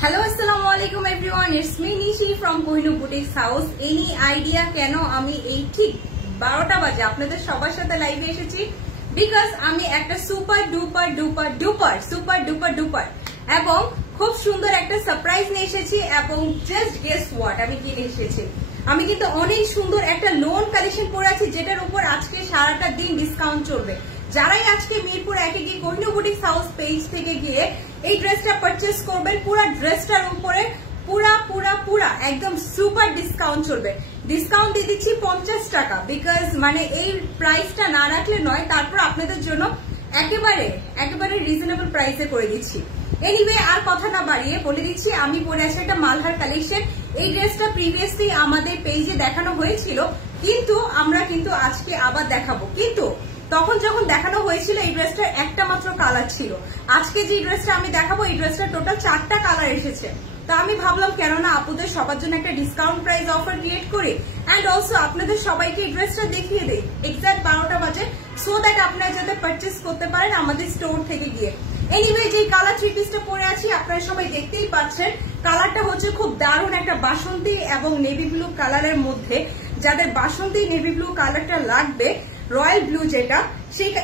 Hello, Assalamualaikum everyone. It's me Nishi from Kohinoor Boutiques House. Any idea কেন আমি এই ঠিক 12টা বাজে আপনাদের সবার সাথে লাইভে এসেছি? Because আমি একটা সুপার ডুপার এবং খুব সুন্দর একটা সারপ্রাইজ নিয়ে এসেছি এবং জাস্ট গেস হোয়াট আমি কি নিয়ে এসেছি। আমি কিন্তু অনেক সুন্দর একটা লোন কালেকশন পরে আছি যেটার উপর আজকে সারাটা দিন ডিসকাউন্ট চলবে। যারাই আজকে মিরপুর একে গিয়ে কোহিনূর বুটিক্স হাউস পেজ থেকে গিয়ে এই ড্রেসটা পারচেজ করবেন, পুরো ড্রেসটার উপরে পুরা একদম সুপার ডিসকাউন্ট চলবে। ডিসকাউন্ট দিয়ে দিচ্ছি 50 টাকা, বিকজ মানে এই প্রাইসটা না রাখলে নয়। তারপর আপনাদের জন্য একেবারে রিজনেবল প্রাইসে করে দিচ্ছি। এনিওয়ে আর কথা না বাড়িয়ে বলে দিচ্ছি আমি পরে আছি একটা মালহার কালেকশন। এই ড্রেসটা প্রিভিয়াসলি আমাদের পেজে দেখানো হয়েছিল, কিন্তু আমরা কিন্তু আজকে আবার দেখাবো। কিন্তু তখন যখন দেখানো হয়েছিল এই ড্রেসটার একটা মাত্র কালার ছিল। আজকে যে ড্রেসটা আমি দেখাবো এই ড্রেসটা টোটাল 4টা কালার এসেছে। তো আমি ভাবলাম কেননা আপুদের সবার জন্য একটা ডিসকাউন্ট প্রাইস অফার ক্রিয়েট করি এন্ড অলসো আপনাদের সবাইকে এই ড্রেসটা দেখিয়ে দেই এক্সাক্ট 12টা বাজে, সো দ্যাট আপনারা যাতে পারচেজ করতে পারেন আমাদের স্টোর থেকে গিয়ে। এনিওয়ে যে কালার থ্রি পিসটা পরে আছি আপনারা সবাই দেখতেই পাচ্ছেন। কালারটা হচ্ছে খুব দারুণ একটা বাসন্তী এবং নেভি ব্লু কালারের মধ্যে। যাদের বাসন্তী নেভি ব্লু কালারটা লাগবে, রয়্যাল ব্লু যেটা,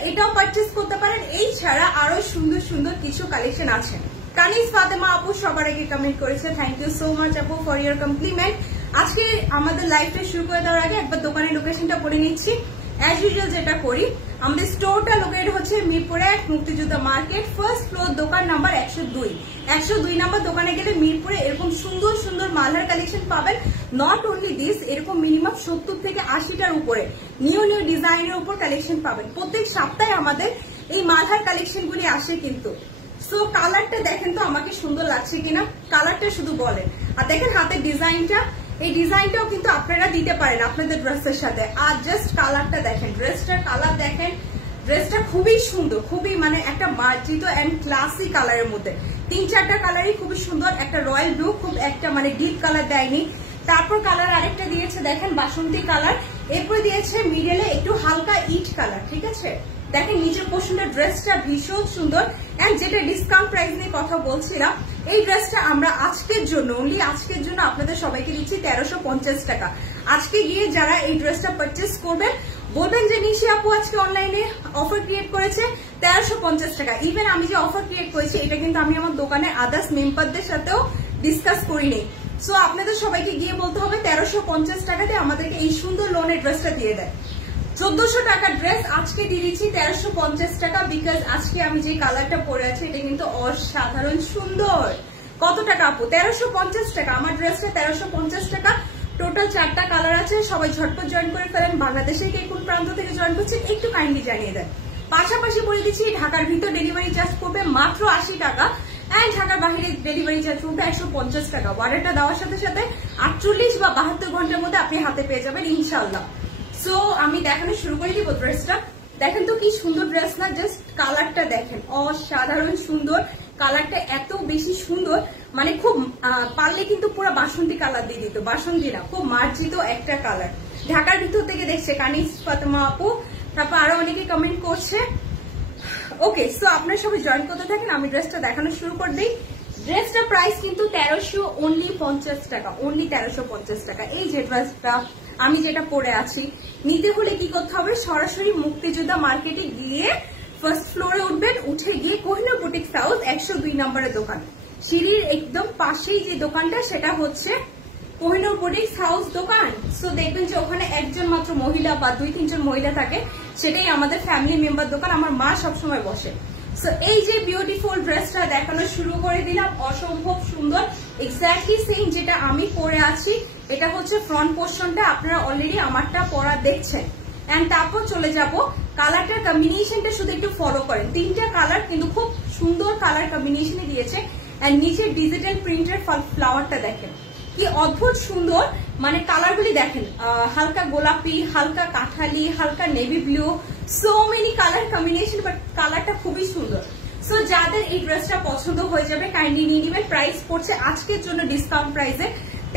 এটাও পারচেজ করতে পারেন। এই ছাড়া আরো সুন্দর কিছু কালেকশন আছে। কানিজ ফাতেমা আপু সবার আগে কমেন্ট করেছে, থ্যাংক ইউ সো মাচ আপু ফর ইউর কমপ্লিমেন্ট। আজকে আমাদের লাইভটা শুরু করে দেওয়ার আগে একবার দোকানের লোকেশনটা বলে নিচ্ছি। অ্যাজ ইউজুয়াল যেটা করি, আমাদের স্টোরটা লোকেটেড হচ্ছে মিরপুরে মুক্তিযোদ্ধা মার্কেট, ফার্স্ট ফ্লোর, দোকান নাম্বার 102 নাম্বার। দোকানে গেলে মিরপুরে এরকম সুন্দর মালহার কালেকশন পাবেন। নট অনলি দিস, এরকম মিনিমাম 70 থেকে 80টার উপরে নিউ ডিজাইনের উপর কালেকশন পাবেন। প্রত্যেক সপ্তাহে আমাদের এই মালহার কালেকশন গুলি আসে কিন্তু। সো কালারটা দেখেন তো আমাকে সুন্দর লাগছে কিনা, কালারটা শুধু বলেন। আর দেখেন হাতের ডিজাইনটা, এই ডিজাইনটাও কিন্তু আপনারা দিতে পারেন আপনাদের ড্রেসের সাথে। আর জাস্ট কালারটা দেখেন, ড্রেসটার কালার দেখেন। ড্রেসটা খুবই সুন্দর, খুবই মানে একটা মার্জিত এন্ড ক্লাসি কালারের মধ্যে। 3-4টা কালারই খুবই সুন্দর। একটা রয়্যাল ব্লু, খুব একটা মানে ডিপ কালার দেয়নি। তারপর কালার আরেকটা দিয়েছে দেখেন বাসন্তী কালার, এরপরে দিয়েছে মিডলে একটু হালকা ইট কালার। ঠিক আছে, দেখেন নিচের পোর্শনটা ড্রেসটা ভীষণ সুন্দর। এন্ড যেটা ডিসকাউন্ট প্রাইস নিয়ে কথা বলছিলাম, এই ড্রেসটা আমরা আজকের জন্য আপনাদের সবাইকে দিচ্ছি 1350 টাকা। আজকে গিয়ে যারা এই ড্রেসটা পারচেস করবেন বলবেন যে নিশি আপু আজকে অনলাইনে অফার ক্রিয়েট করেছে 1350 টাকা। ইভেন আমি যে অফার ক্রিয়েট করেছি এটা কিন্তু আমি আমার দোকানের আদার্স মেম্বারদের সাথেও ডিসকাস করিনি। সো আপনাদের সবাইকে গিয়ে বলতে হবে 1350 টাকাতে আমাদেরকে এই সুন্দর লোনের ড্রেসটা দিয়ে দেয়। 1400 টাকা ড্রেস আজকে দিয়ে দিচ্ছি 1350 টাকা, বিকজ আজকে আমি যে কালারটা পরে আছি এটা কিন্তু অসাধারণ সুন্দর। কত টাকা আপু? 1350 টাকা। আমার ড্রেসটা 1350 টাকা। টোটাল 4টা কালার আছে। সবাই ঝটপট জয়েন করে ফেলেন। বাংলাদেশে কে কোন প্রান্ত থেকে জয়েন করছেন একটু কাইন্ডলি জানিয়ে দেন। পাশাপাশি বলে দিচ্ছি ঢাকার ভিতর ডেলিভারি চার্জ পড়বে মাত্র 80 টাকা এন্ড ঢাকার বাইরে ডেলিভারি চার্জ পড়বে 150 টাকা। অর্ডারটা দেওয়ার সাথে 48 বা 72 ঘন্টার মধ্যে আপনি হাতে পেয়ে যাবেন ইনশাল্লাহ। সো আমি দেখানো শুরু করে দিব ড্রেসটা। দেখেন তো কি সুন্দর ড্রেস না, জাস্ট কালারটা দেখেন অসাধারণ সুন্দর। কালারটা এত বেশি সুন্দর, মানে খুব পারলে কিন্তু পুরো বাসন্তী কালার দিয়ে দিত, বাসন্তী না, খুব মার্জিত একটা কালার। ঢাকার ভিতর থেকে দেখছে কানিজ ফাতেমা আপু, তারপর আরো অনেকে কমেন্ট করছে। ওকে, সো আপনারা সবাই জয়েন করতে থাকেন, আমি ড্রেসটা দেখানো শুরু করে দিই। ড্রেসটা প্রাইস কিন্তু 1350 টাকা, অনলি 1350 টাকা। এই যে ড্রেসটা আমি যেটা পরে আছি, নিতে হলে কি করতে হবে, সরাসরি মুক্তিযোদ্ধা মার্কেটে গিয়ে ফার্স্ট ফ্লোরে উঠবেন, উঠে গিয়ে কোহিনূর বুটিক্স হাউস 102 নম্বরের দোকান, সিঁড়ির একদম পাশেই যে দোকানটা সেটা হচ্ছে কোহিনূর বুটিক্স হাউস দোকান। সো দেখবেন যে ওখানে একজন মাত্র মহিলা বা 2-3 জন মহিলা থাকে, সেটাই আমাদের ফ্যামিলি মেম্বার দোকান। আমার মা সবসময় বসে। সো এই যে বিউটিফুল ড্রেসটা দেখানো শুরু করে দিলাম, অসম্ভব সুন্দর, এক্স্যাক্টলি সেম যেটা আমি পরে আছি। এটা হচ্ছে ফ্রন্ট পোর্শনটা, আপনারা অলরেডি আমারটা পরা দেখছেন। এন্ড তারপর চলে যাব কালারটার কম্বিনেশনটা শুধু একটু ফলো করেন। 3টা কালার কিন্তু খুব সুন্দর কালার কম্বিনেশনে দিয়েছে। এন্ড নিচে ডিজিটাল প্রিন্টের ফ্লাওয়ারটা দেখেন কি অদ্ভুত সুন্দর, মানে কালারগুলি দেখেন, হালকা গোলাপি, হালকা কাঠালি, হালকা navy blue, so many colour combination, but কালারটা খুবই সুন্দর। সো যাদের এই ড্রেসটা পছন্দ হয়ে যাবে কাইন্ডলি নিয়ে নেবেন। প্রাইস পড়ছে আজকের জন্য ডিসকাউন্ট প্রাইসে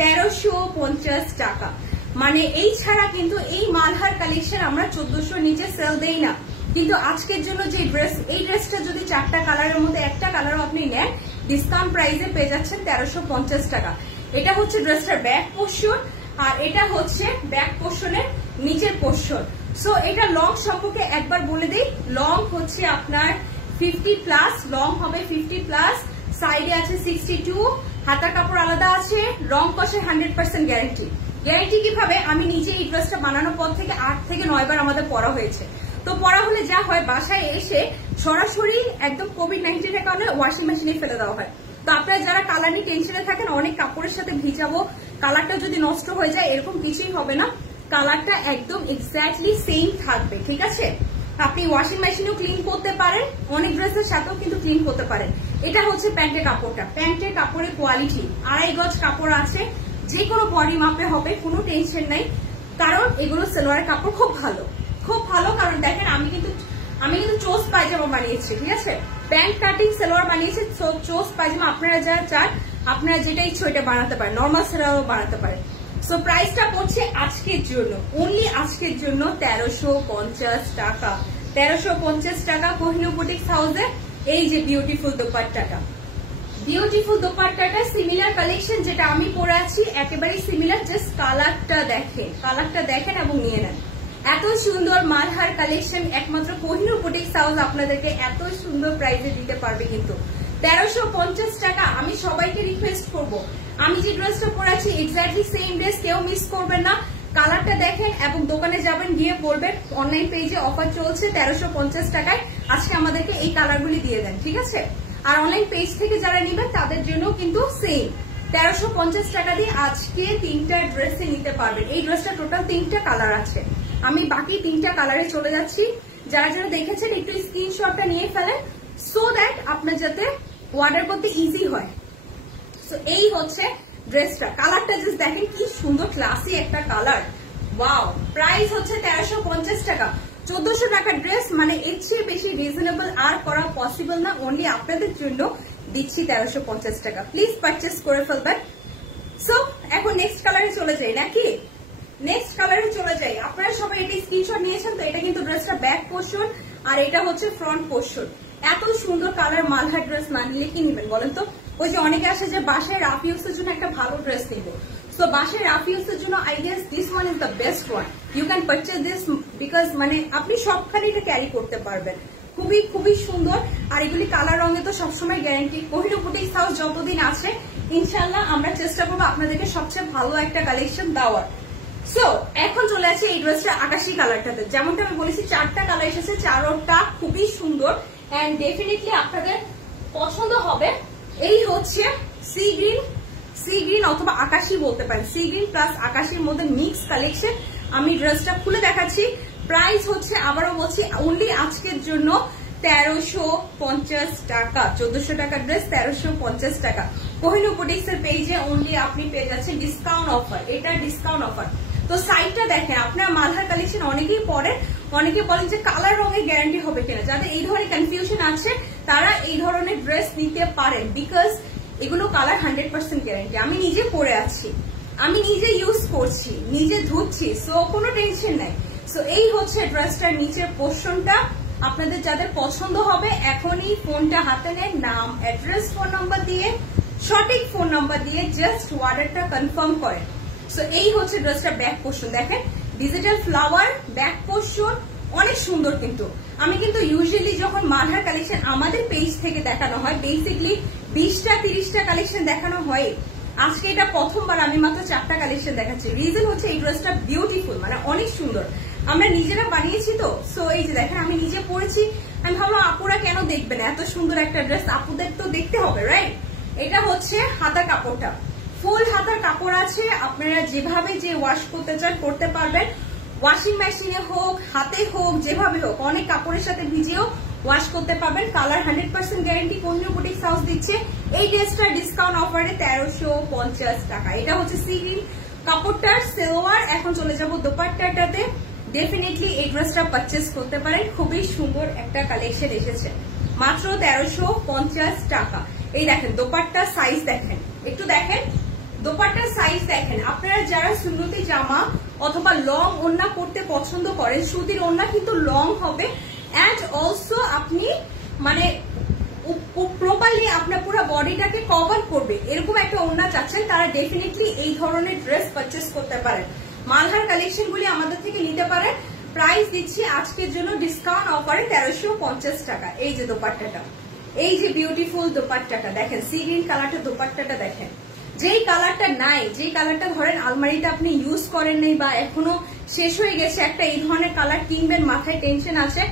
1350 টাকা। মানে এই ছাড়া কিন্তু এই মালহার কালেকশন আমরা 1400 নিচে সেল দেই না। কিন্তু আজকের জন্য যে ড্রেস, এই ড্রেসটা যদি 4টা কালারের মধ্যে একটা কালারও আপনি নেন ডিসকাউন্ট প্রাইসে পেয়ে যাচ্ছেন 1350 টাকা। এটা হচ্ছে ড্রেসটার ব্যাক পোর্শন, আর এটা হচ্ছে ব্যাক পোর্শনের নিচের পোর্শন। সো এটা লং সম্পর্কে একবার বলে দিই, লং হচ্ছে আপনার 50+, লং হবে 50+, সাইডে আছে 62, হাতার কাপড় আলাদা আছে, রং কষের 100% গ্যারান্টি। গ্যারান্টি কিভাবে, আমি নিজে এই ড্রেসটা বানানোর পর থেকে 8 থেকে 9 বার আমাদের পরা হয়েছে। তো পরা হলে যা হয়, বাসায় এসে সরাসরি একদম কোভিড-19 কারণে ওয়াশিং মেশিনে ফেলে দেওয়া হয়। তো আপনারা যারা কালার নিয়ে টেনশনে থাকেন, অনেক কাপড়ের সাথে ভিজাবো, কালারটা যদি নষ্ট হয়ে যায়, এরকম কিছুই হবে না। কালারটা একদম এক্স্যাক্টলি সেম থাকবে, ঠিক আছে। আপনি ওয়াশিং মেশিনেও ক্লিন করতে পারেন, অনেক ড্রেসের সাথেও কিন্তু ক্লিন করতে পারেন। এটা হচ্ছে প্যান্টের কাপড়টা, প্যান্টের কাপড়ের কোয়ালিটি 2.5 গজ কাপড় আছে, যে কোনো বডি মাপে হবে, কোনো টেনশন নাই। কারণ এগুলো সালোয়ারের কাপড় খুব ভালো, খুব ভালো। কারণ দেখেন আমি কিন্তু চোস পায়জামা বানিয়েছি, ঠিক আছে, প্যান্ট কাটিং সালোয়ার বানিয়েছি। চোস পায়জামা আপনারা যারা চান, আপনারা যেটা ইচ্ছে ওইটা বানাতে পারেন, নর্মাল সালোয়ারও বানাতে পারেন। সো প্রাইসটা পড়ছে আজকের জন্য, অনলি আজকের জন্য 1350 টাকা। 1350 টাকা কোহিনূর বুটিক্স হাউসে। এই যে বিউটিফুল দোপাট্টাটা, বিউটিফুল দোপাট্টাটা সিমিলার কালেকশন যেটা আমি পরে আছি, একেবারেই সিমিলার। জাস্ট কালারটা দেখেন এবং নিয়ে নেন। এত সুন্দর মালহার কালেকশন একমাত্র কোহিনূর বুটিক্স হাউস আপনাদেরকে এত সুন্দর প্রাইসে দিতে পারবে। কিন্তু 1350 টাকা। আমি সবাইকে রিকোয়েস্ট করব, আমি যে ড্রেসটা পরে আছি এক্স্যাক্টলি সেম ড্রেস কেউ মিস করবেন না। কালারটা দেখেন এবং দোকানে যাবেন, গিয়ে বলবেন অনলাইন পেজে অফার চলছে 1350 টাকায়, আজকে আমাদেরকে এই কালারগুলি দিয়ে দেন, ঠিক আছে। আর অনলাইন পেজ থেকে যারা নেবেন তাদের জন্য কিন্তু সেম 1350 টাকা দিয়ে আজকে 3টা ড্রেসে নিতে পারবেন। এই ড্রেসটা টোটাল 3টা কালার আছে, আমি বাকি 3টা কালারে চলে যাচ্ছি। যারা যারা দেখেছেন একটু স্ক্রিনশটটা নিয়ে ফেলেন, সো দ্যাট আপনার যাতে অর্ডার করতে ইজি হয়। সো এই হচ্ছে ড্রেসটা, কালারটা জাস্ট দেখেন কি সুন্দর ক্লাসি একটা কালার। ওয়াও, প্রাইস হচ্ছে 1350 টাকা। 1400 টাকার ড্রেস মানে এর চেয়ে বেশি রিজনেবল আর করা পসিবল না। অনলি আপনাদের জন্য দিচ্ছি 1350 টাকা। প্লিজ পারচেস করে ফেলবেন। সো এখন নেক্সট কালারে চলে যাই নাকি, নেক্সট কালারে চলে যাই। আপনারা সবাই এটা স্ক্রিনশট নিয়েছেন তো। এটা কিন্তু ড্রেসটা ব্যাক পোর্শন আর এটা হচ্ছে ফ্রন্ট পোর্শন। এত সুন্দর কালার মালহার ড্রেস না নিলে কি নিবেন বলেন তো। ওই যে অনেকে আসে যে বাসায় রাফ ইউজের জন্য একটা ভালো ড্রেস নিব। সো বাসায় রাফ ইউজের জন্য I guess this one is the best one. You can purchase this because মানে আপনি সবখানে এটা ক্যারি করতে পারবেন। খুবই খুবই সুন্দর। আর এগুলি কালার রঙে তো সবসময় গ্যারান্টি। কোহিনূর বুটিক্স হাউস যতদিন আছে ইনশাল্লাহ আমরা চেষ্টা করবো আপনাদেরকে সবচেয়ে ভালো একটা কালেকশন দেওয়ার। সো এখন চলে আসছে এই ড্রেসটা আকাশি কালারটাতে। যেমনটা আমি বলেছি 4টা কালার এসেছে, 4টা খুবই সুন্দর এন্ড ডেফিনেটলি আপনাদের পছন্দ হবে। এই হচ্ছে সি গ্রিন অথবা আকাশি বলতে পারেন, সি গ্রিন প্লাস আকাশির মধ্যে মিক্স কালেকশন। আমি ড্রেসটা খুলে দেখাচ্ছি। প্রাইস হচ্ছে আবারও বলছি অনলি আজকের জন্য 1350 টাকা। 1400 টাকার ড্রেস 1350 টাকা। কোহিনূর বুটিক্স এর পেজে অনলি আপনি পেয়ে যাচ্ছেন ডিসকাউন্ট অফার, এটা ডিসকাউন্ট অফার। তো সাইডটা দেখেন, আপনার মালহার কালেকশন অনেকেই পরেন, অনেকে বলেন যে কালার রঙের গ্যারান্টি হবে কিনা। যাদের এই ধরনের কনফিউশন আছে তারা এই ধরনের ড্রেস নিতে পারেন, বিকজ এগুলো কালার 100% গ্যারান্টি। আমি নিজে পরে আছি, আমি নিজে ইউজ করছি, নিজে ধুচ্ছি, সো কোনো টেনশন নাই। সো এই হচ্ছে ড্রেসটার নিচের পোর্শনটা। আপনাদের যাদের পছন্দ হবে এখনই ফোনটা হাতে নেন, নাম অ্যাড্রেস ফোন নাম্বার দিয়ে, সঠিক ফোন নাম্বার দিয়ে জাস্ট অর্ডারটা কনফার্ম করেন। সো এই হচ্ছে ড্রেসটার ব্যাক পোর্শন। দেখেন ডিজিটাল ফ্লাওয়ার ব্যাক পোর্শন অনেক সুন্দর। কিন্তু আমি কিন্তু ইউজুয়ালি যখন মালহার কালেকশন আমাদের পেজ থেকে দেখানো হয় বেসিকলি 20টা 30টা কালেকশন দেখানো হয়। আজকে এটা প্রথমবার আমি মাত্র 4টা কালেকশন দেখাচ্ছি। রিজন হচ্ছে এই ড্রেসটা বিউটিফুল, মানে অনেক সুন্দর। আমরা নিজেরা বানিয়েছি তো। সো এই যে দেখেন আমি নিজে পরেছি, আমি ভাবলাম আপুরা কেন দেখবে না, এত সুন্দর একটা ড্রেস আপুদের তো দেখতে হবে, রাইট। এটা হচ্ছে হাতার কাপড়টা, ফুল হাতার কাপড় আছে। আপনারা যেভাবে যে ওয়াশ করতে চান করতে পারবেন, ওয়াশিং মেশিনে হোক হাতে হোক যেভাবে হোক, অনেক কাপড়ের সাথে ভিজিয়েও ওয়াশ করতে পারবেন। Colour 100% guarantee Kohinoor boutiques house দিচ্ছে। এই ড্রেসটা ডিসকাউন্ট অফারে 1350 টাকা। এটা হচ্ছে সি গ্রিন কাপড়টার সেলোয়ার। এখন চলে যাব দোপাট্টাটাতে। ডেফিনেটলি এই ড্রেসটা পারচেস করতে পারেন, খুবই সুন্দর একটা কালেকশন এসেছে, মাত্র 1350 টাকা। এই দেখেন দোপাট্টার সাইজ দেখেন, একটু দেখেন দোপাট্টার সাইজ দেখেন। আপনারা যারা সুন্নতি জামা অথবা লং ওড়না পরতে পছন্দ করেন, সুতির ওড়না কিন্তু লং হবে, এন্ড অলসো আপনি মানে প্রপারলি আপনার পুরো বডিটাকে কভার করবে এরকম একটা ওড়না চাচ্ছেন, তারা ডেফিনেটলি এই ধরনের ড্রেস পারচেস করতে পারেন। মালহার কালেকশন গুলি আমাদের থেকে নিতে পারেন। প্রাইস দিচ্ছি আজকের জন্য ডিসকাউন্ট অফারে 1350 টাকা। এই যে দোপাট্টাটা, এই যে বিউটিফুল দোপাট্টাটা দেখেন, সি গ্রিন কালারটা দোপাট্টাটা দেখেন। যেই কালারটা নাই, যেই কালারটা ধরেন আলমারিটা আপনি ইউজ করেন নাই বা এখনো শেষ হয়ে গেছে, একটা এই ধরনের কালার কিনবেন, মাথায় টেনশন আছে,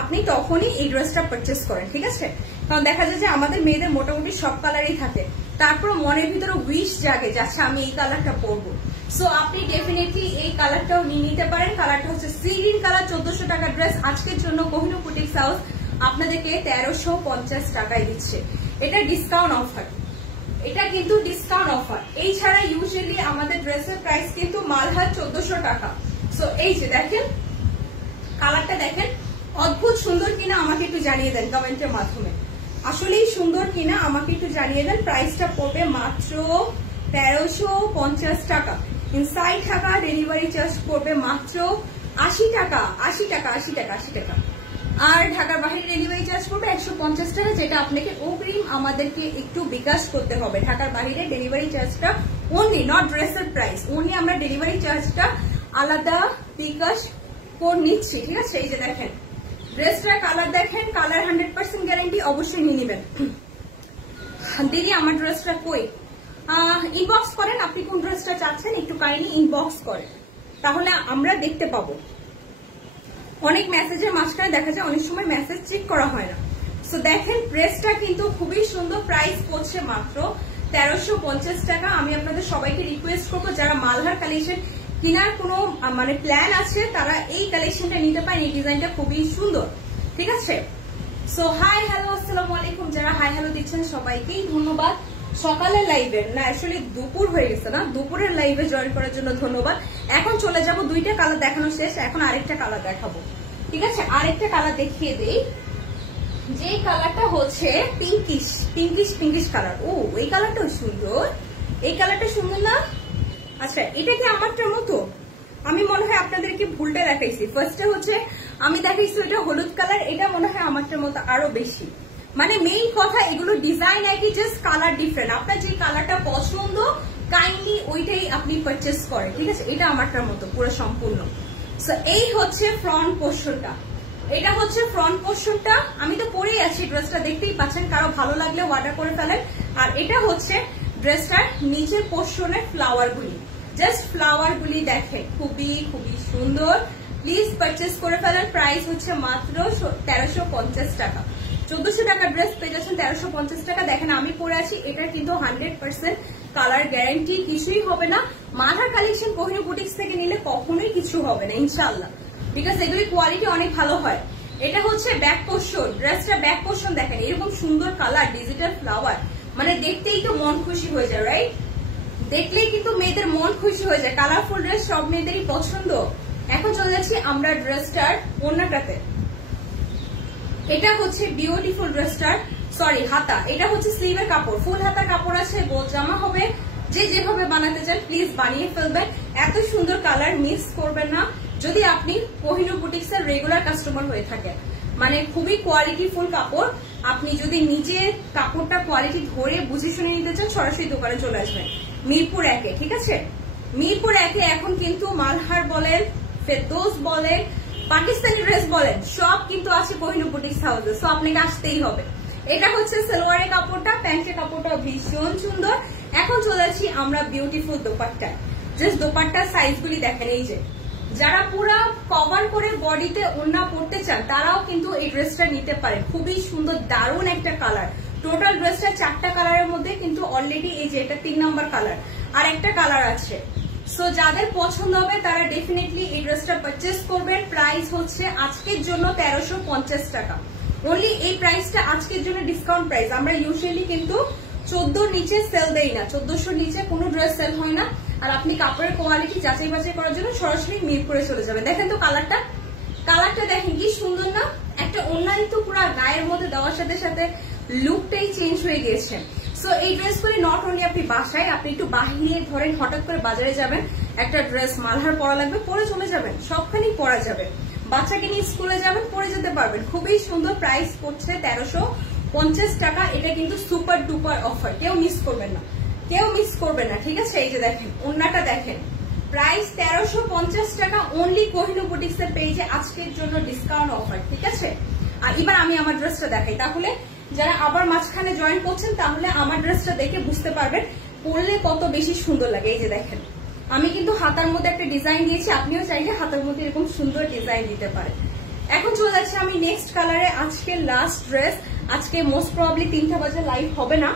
আপনি তখনই এই ড্রেসটা পারচেস করেন, ঠিক আছে? কারণ দেখা যায় যে আমাদের মেয়েদের মোটামুটি সব কালারই থাকে, তারপর মনের ভিতরে উইশ জাগে যে আচ্ছা আমি এই কালারটা পরবো। সো আপনি ডেফিনেটলি এই কালারটাও নিয়ে নিতে পারেন। কালারটা হচ্ছে সি গ্রিন কালার, 1400 টাকা ড্রেস। আজকের জন্য কোহিনূর বুটিক্স হাউস আপনাদেরকে 1350 টাকায় দিচ্ছে। এটা ডিসকাউন্ট অফার, এটা কিন্তু ডিসকাউন্ট অফার। এই ছাড়া ইউজুয়ালি আমাদের ড্রেসের প্রাইস কিন্তু মালহার 1400 টাকা। সো এই যে দেখেন কালারটা দেখেন, অদ্ভুত সুন্দর কিনা আমাকে একটু জানিয়ে দেন কমেন্টের মাধ্যমে। আসলেই সুন্দর কিনা আমাকে একটু জানিয়ে দেন। প্রাইসটা পড়বে মাত্র 1350 টাকা। ইনসাইড ঢাকা ডেলিভারি চার্জ পড়বে মাত্র 80 টাকা, 80 টাকা, 80 টাকা, 80 টাকা। আর ঢাকার বাইরে ডেলিভারি চার্জ পড়বে 150 টাকা, যেটা আপনাকে অগ্রিম আমাদেরকে একটু বিকাশ করতে হবে। ঢাকার বাইরে ডেলিভারি চার্জটা অনলি, নট ড্রেসের প্রাইস, অনলি আমরা ডেলিভারি চার্জটা আলাদা বিকাশ করে নিচ্ছি, ঠিক আছে? এই যে দেখেন ড্রেসটার কালার দেখেন, কালার 100% গ্যারান্টি, অবশ্যই নিয়ে নেবেন। দিদি আমার ড্রেসটা কই? ইনবক্স করেন, আপনি কোন ড্রেসটা চাচ্ছেন একটু কাইন্ডলি ইনবক্স করেন, তাহলে আমরা দেখতে পাবো। অনেক মেসেজের মাঝখানে দেখা যায় অনেক সময় মেসেজ চেক করা হয় না। সো দেখেন ড্রেসটা কিন্তু খুবই সুন্দর, প্রাইস পড়ছে মাত্র 1350 টাকা। আমি আপনাদের সবাইকে রিকোয়েস্ট করবো যারা মালহার কালেকশন কেনার কোনো মানে প্ল্যান আছে তারা এই কালেকশনটা নিতে পারেন, এই ডিজাইনটা খুবই সুন্দর, ঠিক আছে? সো হাই হ্যালো আসসালামু আলাইকুম, যারা হাই হ্যালো দিচ্ছেন সবাইকেই ধন্যবাদ। সকালের লাইভে না, আসলে দুপুর হয়ে গেছে না, দুপুরের লাইভে জয়েন করার জন্য ধন্যবাদ। এখন চলে যাব, দুইটা কালার দেখানো শেষ, এখন আরেকটা কালার দেখাবো, ঠিক আছে? আরেকটা কালার দেখিয়ে দেই, যে কালারটা হচ্ছে পিঙ্কিশ পিঙ্কিশ পিঙ্কিশ কালার। ও এই কালারটাও সুন্দর, এই কালারটা সুন্দর না? আচ্ছা এটা কি আমারটার মতো? আমি মনে হয় আপনাদেরকে ভুলটা দেখাইছি। ফার্স্টে হচ্ছে আমি দেখাইছি এটা হলুদ কালার, এটা মনে হয় আমারটার মতো আরো বেশি। মানে মেইন কথা এগুলো ডিজাইন একই, জাস্ট কালার ডিফারেন্ট। আপনার যে কালারটা পছন্দ কাইন্ডলি ওইটাই আপনি পারচেস করেন, ঠিক আছে? এটা আমারটার মতো পুরো সম্পূর্ণ। সো এই হচ্ছে ফ্রন্ট পোর্শনটা, এটা হচ্ছে ফ্রন্ট পোর্শনটা। আমি তো পরেই আছি, ড্রেসটা দেখতেই পাচ্ছেন, কারো ভালো লাগলে অর্ডার করে ফেলেন। আর এটা হচ্ছে ড্রেসটার নিচের পোর্শনের ফ্লাওয়ার গুলি, জাস্ট ফ্লাওয়ার গুলি দেখেন, খুবই খুবই সুন্দর। প্লিজ পারচেস করে ফেলেন। প্রাইস হচ্ছে মাত্র 1350 টাকা। 1400 টাকা ড্রেস পেয়ে যাচ্ছেন 1350 টাকা। দেখেন আমি পরে আছি, এটার কিন্তু 100% কালার গ্যারান্টি, কিছুই হবে না। মালহার কালেকশন কোহিনূর বুটিক্স থেকে নিলে কখনোই কিছু হবে না ইনশাআল্লাহ, ঠিক আছে? এগুলি কোয়ালিটি অনেক ভালো হয়। এটা হচ্ছে ব্যাক পোর্শন, ড্রেসটা ব্যাক পোর্শন দেখেন, এরকম সুন্দর কালার, ডিজিটাল ফ্লাওয়ার, মানে দেখতেই তো মন খুশি হয়ে যায়, রাইট? দেখলেই কিন্তু মেয়েদের মন খুশি হয়ে যায়। কালারফুল ড্রেস সব মেয়েদেরই পছন্দ। এখন চলে যাচ্ছি আমরা ড্রেসটার ওড়নাটাতে। এটা হচ্ছে বিউটিফুল ড্রেসটার, সরি হাতা, এটা হচ্ছে স্লিভের কাপড়, ফুল হাতার কাপড় আছে, গোল জামা হবে। যে যেভাবে বানাতে চান প্লিজ বানিয়ে ফেলবেন। এত সুন্দর কালার মিস করবেন না যদি আপনি কোহিনূর বুটিক্স এর রেগুলার কাস্টমার হয়ে থাকেন। মানে খুবই কোয়ালিটি ফুল কাপড়। আপনি যদি নিজে কাপড়টা কোয়ালিটি ধরে বুঝে শুনে নিতে চান সরাসরি দোকানে চলে আসবেন মিরপুর 1-এ, ঠিক আছে? মিরপুর 1-এ এখন কিন্তু মালহার বলেন, ফেরদৌস বলেন, পাকিস্তানি ড্রেস বলেন, সব কিন্তু আছে কোহিনূর বুটিক্স হাউসে। সো আপনাকে আসতেই হবে। এটা হচ্ছে সালোয়ারের কাপড়টা, প্যান্টের কাপড়টা ভীষণ সুন্দর। এখন চলে আসছি আমরা বিউটিফুল দোপাট্টা। জাস্ট দোপাট্টার সাইজগুলি দেখেন, এই যে যারা পুরো কভার করে বডিতে ওড়না পরতে চান তারাও কিন্তু এই ড্রেসটা নিতে পারে। খুবই সুন্দর, দারুণ একটা কালার। টোটাল ড্রেসটা 4টা কালারের মধ্যে, কিন্তু অলরেডি এই যে এটা 3 নাম্বার কালার, আর একটা কালার আছে। সো যাদের পছন্দ হবে তারা ডেফিনেটলি এই ড্রেসটা পারচেস করবেন। প্রাইস হচ্ছে আজকের জন্য 1350 টাকা। অনলি এই প্রাইসটা আজকের জন্য ডিসকাউন্ট প্রাইস। আমরা ইউজুয়ালি কিন্তু 14 নিচে সেল দেই না, 1400 নিচে কোনো ড্রেস সেল হয় না। আর আপনি কাপড়ের কোয়ালিটি যাচাই বাছাই করার জন্য সরাসরি মিরপুরে চলে যাবেন। দেখেন তো কালারটা, কালারটা দেখেন কি সুন্দর না? একটা অন্যান্য তো পুরো গায়ের মধ্যে দেওয়ার সাথে সাথে লুকটাই চেঞ্জ হয়ে গিয়েছে। সো এই ড্রেসগুলি নট অনলি আপনি বাসায়, আপনি একটু বাহিরে ধরেন হঠাৎ করে বাজারে যাবেন, একটা ড্রেস মালহার পরা লাগবে, পরে চলে যাবেন, সবখানেই পরা যাবে। বাচ্চাকে নিয়ে স্কুলে যাবেন, পরে যেতে পারবেন। খুবই সুন্দর। প্রাইস পড়ছে 50 টাকা। এটা কিন্তু সুপার ডুপার অফার, কেউ মিস করবেন না, কেউ মিস করবেন না, ঠিক আছে। এই যে দেখেন ওন্নাটা দেখেন, প্রাইস 1350 টাকা অনলি কোহিনূর বুটিক্স এর পেজে আজকের জন্য ডিসকাউন্ট অফার, ঠিক আছে। আর এবার আমি আমার ড্রেসটা দেখাই, তাহলে যারা আবার মাঝখানে জয়েন করছেন তাহলে আমার ড্রেসটা দেখে বুঝতে পারবেন পরলে কত বেশি সুন্দর লাগে। এই যে দেখেন আমি কিন্তু হাতার মধ্যে একটা ডিজাইন দিয়েছি, আপনিও চাইলে হাতার মধ্যে এরকম সুন্দর ডিজাইন দিতে পারেন। এখন চলে যাচ্ছে আমি নেক্সট কালারে। আজকে লাস্ট ড্রেস, আজকে মোস্ট প্রবাবলি 3টা বাজে লাইভ হবে না,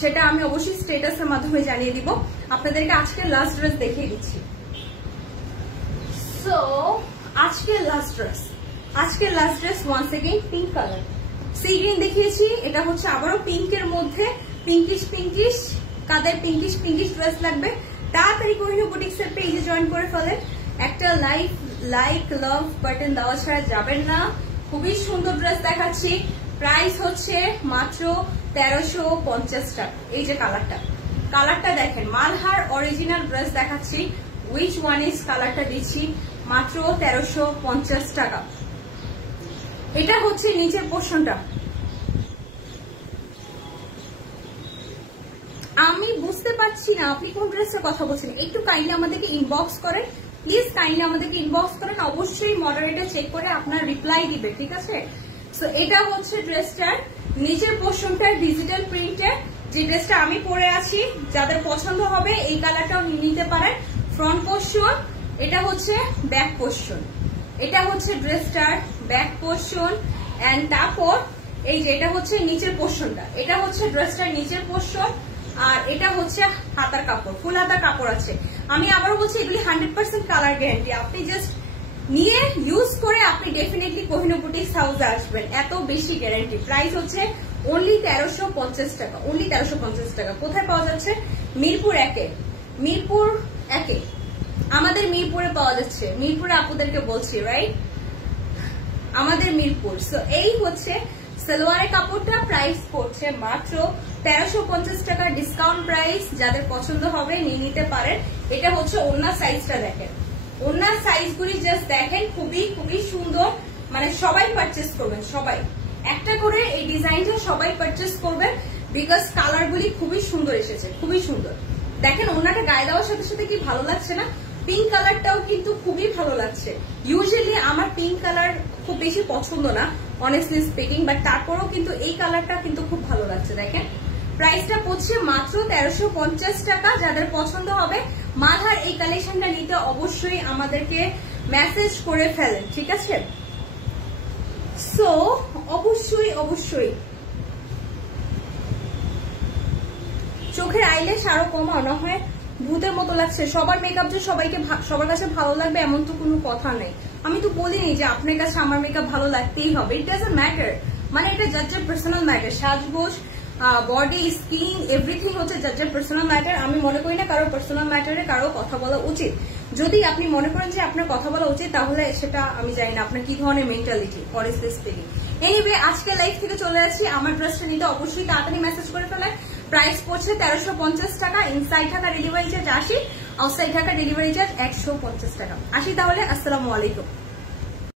সেটা আমি অবশ্যই স্টেটাসের মাধ্যমে জানিয়ে দিব। আপনাদেরকে আজকে লাস্ট ড্রেস দেখিয়ে দিচ্ছি। সো আজকে last dress once again pink colour, sea green দেখিয়েছি, এটা হচ্ছে আবারও পিঙ্কের মধ্যে পিঙ্কিশ। কাদের পিঙ্কিশ ড্রেস লাগবে তাড়াতাড়ি কোহিনূর বুটিক্স এর পেজে জয়েন করে ফেলেন। একটা লাইক লাভ বাটন দেওয়া ছাড়া যাবেন না। খুবই সুন্দর ড্রেস দেখাচ্ছি, প্রাইস হচ্ছে মাত্র 1350 টাকা। এই যে কালারটা দেখেন, মালহার অরিজিনাল ড্রেস দেখাচ্ছি, উইচ ওয়ান ইজ কালারটা দিচ্ছি মাত্র 1350 টাকা। এটা হচ্ছে নিচের পোর্শনটা। আমি বুঝতে পারছি না আপনি কোন ড্রেসের কথা বলছেন, একটু কাইন্ডলি আমাদেরকে ইনবক্স করেন, প্লিজ কাইন্ডলি আমাদেরকে ইনবক্স করেন, অবশ্যই মডারেটর চেক করে আপনার রিপ্লাই দিবে, ঠিক আছে। সো এটা হচ্ছে ড্রেসটার নিচের পোর্শনটা ডিজিটাল প্রিন্টের, যে ড্রেসটা আমি পরে আছি, যাদের পছন্দ হবে এই কালারটাও নিতে পারেন। ফ্রন্ট পোর্শন, এটা হচ্ছে ব্যাক পোর্শন, এটা হচ্ছে ড্রেসটার ব্যাক পোর্শন। এন্ড তারপর এই যে এটা হচ্ছে নিচের পোর্শনটা, এটা হচ্ছে ড্রেসটার নিচের পোর্শন, আর এটা হচ্ছে হাতার কাপড়, ফুল হাতার কাপড় আছে। আমি আবারও বলছি এগুলি 100% কালার গ্যারান্টি, আপনি জাস্ট নিয়ে ইউজ করে আপনি ডেফিনেটলি কোহিনূর বুটিক্স হাউসে আসবেন, এত বেশি গ্যারান্টি। প্রাইস হচ্ছে অনলি 1350 টাকা, অনলি 1350 টাকা। কোথায় পাওয়া যাচ্ছে? মিরপুর একে, আমাদের মিরপুরে পাওয়া যাচ্ছে, মিরপুরে আপুদেরকে বলছি, রাইট, আমাদের মিরপুর। সো এই হচ্ছে সালোয়ারের কাপড়টা, প্রাইস পড়ছে মাত্র 1350 টাকা, ডিসকাউন্ট প্রাইস। যাদের পছন্দ হবে নিয়ে নিতে পারেন। এটা হচ্ছে ওড়নার সাইজটা দেখেন, ওড়নার সাইজগুলি জাস্ট দেখেন, খুবই সুন্দর, মানে সবাই পারচেস করবেন, সবাই একটা করে এই ডিজাইনটা সবাই পারচেস করবেন, বিকজ কালারগুলি খুবই সুন্দর এসেছে, খুবই সুন্দর। দেখেন ওড়নাটা গায়ে দেওয়ার সাথে সাথে কি ভালো লাগছে না? পিঙ্ক কালারটাও কিন্তু খুবই ভালো লাগছে। ইউজুয়ালি আমার পিঙ্ক কালার খুব বেশি পছন্দ না, অনেস্টলি স্পিকিং, বাট তারপরেও কিন্তু এই কালারটা কিন্তু খুব ভালো লাগছে। দেখেন প্রাইসটা পড়ছে মাত্র 1350 টাকা। যাদের পছন্দ হবে মালহার এই কালেকশনটা নিতে অবশ্যই আমাদেরকে মেসেজ করে ফেলেন, ঠিক আছে। সো অবশ্যই চোখের আইল্যাশ আরো কমাও, না হয় ভূতের মতো লাগছে। সবার মেকআপ যে সবার কাছে ভালো লাগবে এমন তো কোনো কথা নেই। আমি তো বলিনি যে আপনার কাছে আমার মেকআপ ভালো লাগতেই হবে, ইট ডাজন্ট ম্যাটার, মানে এটা জাজের পার্সোনাল ম্যাটার। সাজগোজ, বডি, স্কিন, এভরিথিং হচ্ছে জাজের পার্সোনাল ম্যাটার। আমি মনে করি না কারো পার্সোনাল ম্যাটারে কারো কথা বলা উচিত। যদি আপনি মনে করেন যে আপনার কথা বলা উচিত, তাহলে সেটা আমি জানি না আপনার কি ধরনের মেন্টালিটি, অনেস্টলি স্পিকিং। এনিওয়ে আজকে লাইভ থেকে চলে আসছি, আমার ড্রেসটা নিতে অবশ্যই তাড়াতাড়ি মেসেজ করে ফেলেন। প্রাইস পড়ছে 1350 টাকা, inside Dhaka delivery charge 80, outside Dhaka delivery charge 150 টাকা। আসি তাহলে, আসসালামু আলাইকুম।